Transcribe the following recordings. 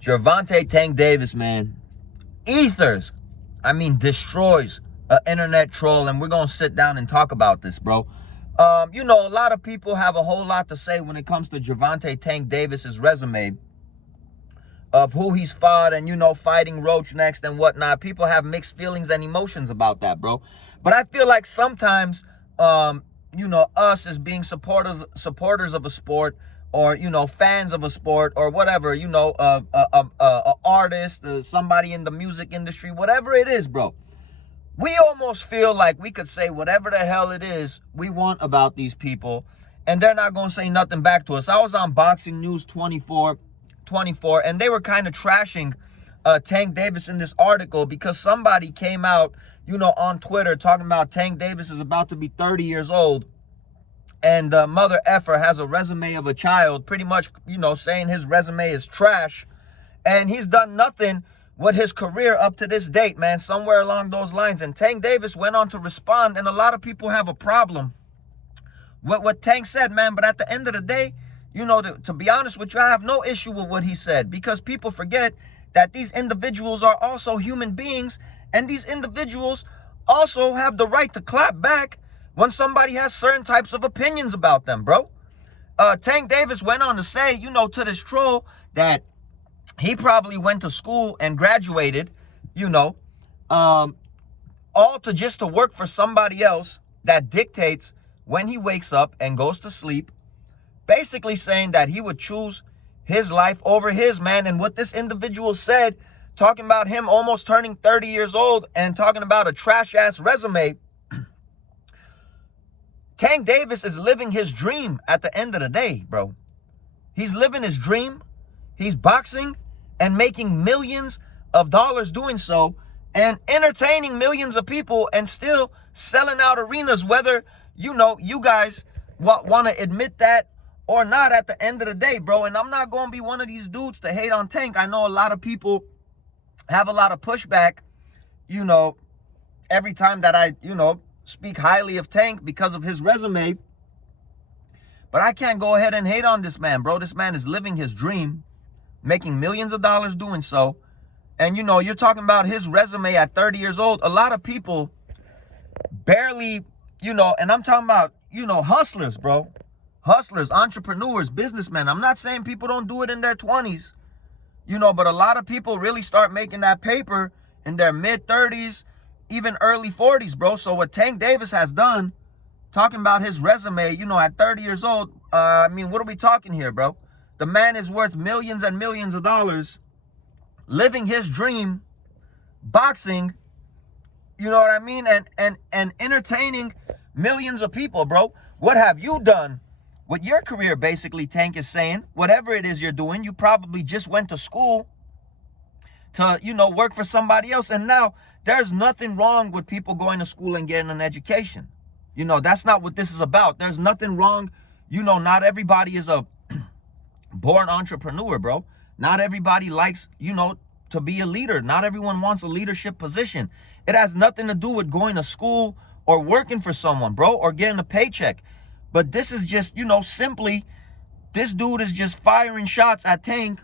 Gervonta Tank Davis, man. Ethers. Destroys an internet troll. And we're going to sit down and talk about this, bro. A lot of people have a whole lot to say when it comes to Gervonta Tank Davis's resume of who he's fought and, fighting Roach next and whatnot. People have mixed feelings and emotions about that, bro. But I feel like sometimes, us as being supporters of a sport, or, fans of a sport, or whatever, a artist, somebody in the music industry, whatever it is, bro. We almost feel like we could say whatever the hell it is we want about these people, and they're not going to say nothing back to us. I was on Boxing News 24, and they were kind of trashing Tank Davis in this article because somebody came out, on Twitter talking about Tank Davis is about to be 30 years old, and the mother effer has a resume of a child, pretty much, saying his resume is trash, and he's done nothing with his career up to this date, man, somewhere along those lines. And Tank Davis went on to respond, and a lot of people have a problem with what Tank said, man. But at the end of the day, to be honest with you, I have no issue with what he said, because people forget that these individuals are also human beings, and these individuals also have the right to clap back when somebody has certain types of opinions about them, bro. Tank Davis went on to say, to this troll that he probably went to school and graduated, all to work for somebody else that dictates when he wakes up and goes to sleep, basically saying that he would choose his life over his, man. And what this individual said, talking about him almost turning 30 years old and talking about a trash-ass resume, Tank Davis is living his dream at the end of the day, bro. He's living his dream. He's boxing and making millions of dollars doing so, and entertaining millions of people, and still selling out arenas, whether, you guys want to admit that or not at the end of the day, bro. And I'm not going to be one of these dudes to hate on Tank. I know a lot of people have a lot of pushback, every time that I, speak highly of Tank because of his resume. But I can't go ahead and hate on this man, bro. This man is living his dream, making millions of dollars doing so. And, you're talking about his resume at 30 years old. A lot of people barely, and I'm talking about, hustlers, bro. Hustlers, entrepreneurs, businessmen. I'm not saying people don't do it in their 20s, but a lot of people really start making that paper in their mid-30s, even early 40s, bro. So what Tank Davis has done, talking about his resume, at 30 years old, what are we talking here, bro? The man is worth millions and millions of dollars, living his dream, boxing, and entertaining millions of people, bro. What have you done with your career? Basically, Tank is saying, whatever it is you're doing, you probably just went to school to, work for somebody else. And now there's nothing wrong with people going to school and getting an education. That's not what this is about. There's nothing wrong. Not everybody is a born entrepreneur, bro. Not everybody likes, to be a leader. Not everyone wants a leadership position. It has nothing to do with going to school or working for someone, bro, or getting a paycheck. But this is just, simply, this dude is just firing shots at Tank,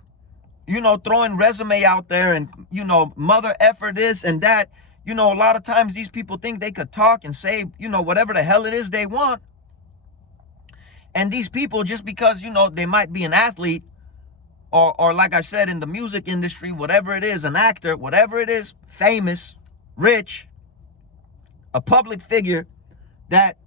throwing resume out there and, mother effer this and that. A lot of times these people think they could talk and say, whatever the hell it is they want. And these people, just because, they might be an athlete or like I said, in the music industry, whatever it is, an actor, whatever it is, famous, rich, a public figure, that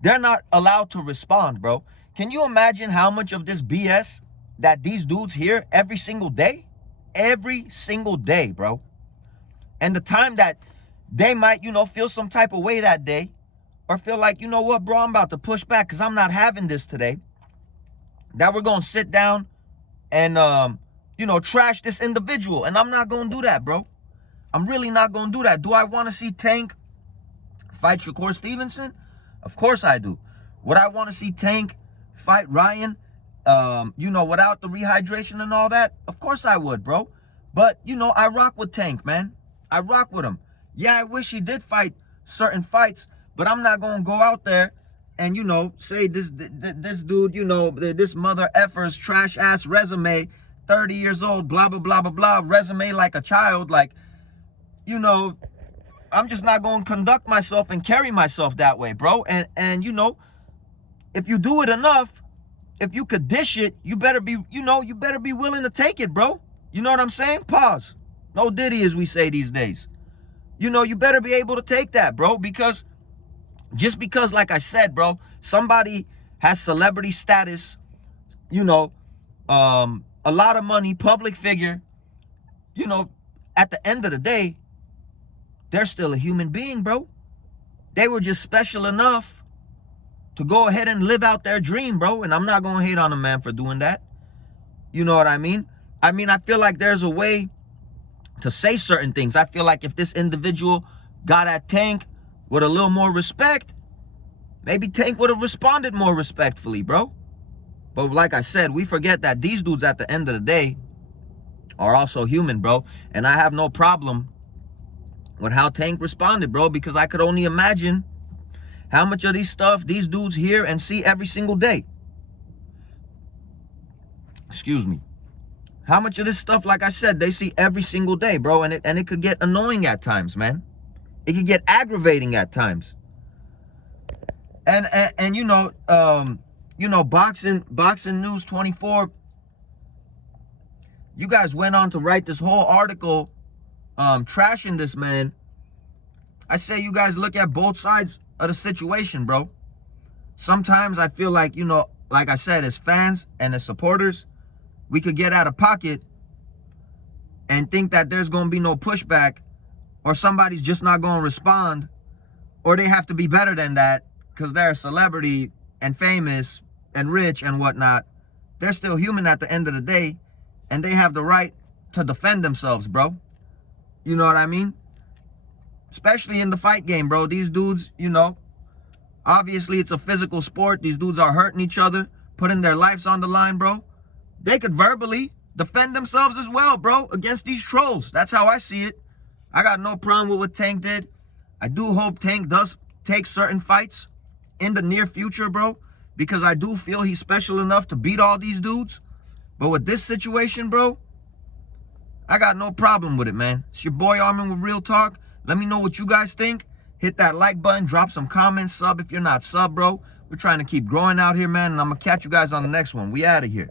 they're not allowed to respond, bro. Can you imagine how much of this BS that these dudes hear every single day? Every single day, bro. And the time that they might, feel some type of way that day, or feel like, what, bro, I'm about to push back because I'm not having this today, that we're going to sit down and, trash this individual. And I'm not going to do that, bro. I'm really not going to do that. Do I want to see Tank fight Shakur Stevenson? Of course I do. Would I want to see Tank fight Ryan, without the rehydration and all that? Of course I would, bro. But, I rock with Tank, man. I rock with him. Yeah, I wish he did fight certain fights, but I'm not going to go out there and, you know, say this dude, you know, this mother effer's trash ass resume, 30 years old, blah, blah, blah, blah, blah, resume like a child, like, you know, I'm just not going to conduct myself and carry myself that way, bro. And, you know, if you do it enough, if you could dish it, you better be, you know, you better be willing to take it, bro. You know what I'm saying? Pause. No diddy, as we say these days. You know, you better be able to take that, bro, because just because, like I said, bro, somebody has celebrity status, you know, a lot of money, public figure, you know, at the end of the day, they're still a human being, bro. They were just special enough to go ahead and live out their dream, bro. And I'm not going to hate on a man for doing that. You know what I mean? I mean, I feel like there's a way to say certain things. I feel like if this individual got at Tank with a little more respect, maybe Tank would have responded more respectfully, bro. But like I said, we forget that these dudes at the end of the day are also human, bro. And I have no problem with how Tank responded, bro, because I could only imagine how much of these stuff these dudes hear and see every single day. Excuse me. How much of this stuff, like I said, they see every single day, bro, and it could get annoying at times, man. It could get aggravating at times. And you know, boxing news 24. You guys went on to write this whole article trashing this man. I say you guys look at both sides of the situation, bro. Sometimes I feel like, you know, like I said, as fans and as supporters, we could get out of pocket and think that there's going to be no pushback, or somebody's just not going to respond, or they have to be better than that because they're a celebrity and famous and rich and whatnot. They're still human at the end of the day, and they have the right to defend themselves, bro. You know what I mean? Especially in the fight game, bro. These dudes, you know, obviously it's a physical sport. These dudes are hurting each other, putting their lives on the line, bro. They could verbally defend themselves as well, bro, against these trolls. That's how I see it. I got no problem with what Tank did. I do hope Tank does take certain fights in the near future, bro, because I do feel he's special enough to beat all these dudes. But with this situation, bro, I got no problem with it, man. It's your boy Armin with Real Talk. Let me know what you guys think. Hit that like button. Drop some comments. Sub if you're not sub, bro. We're trying to keep growing out here, man. And I'm going to catch you guys on the next one. We out of here.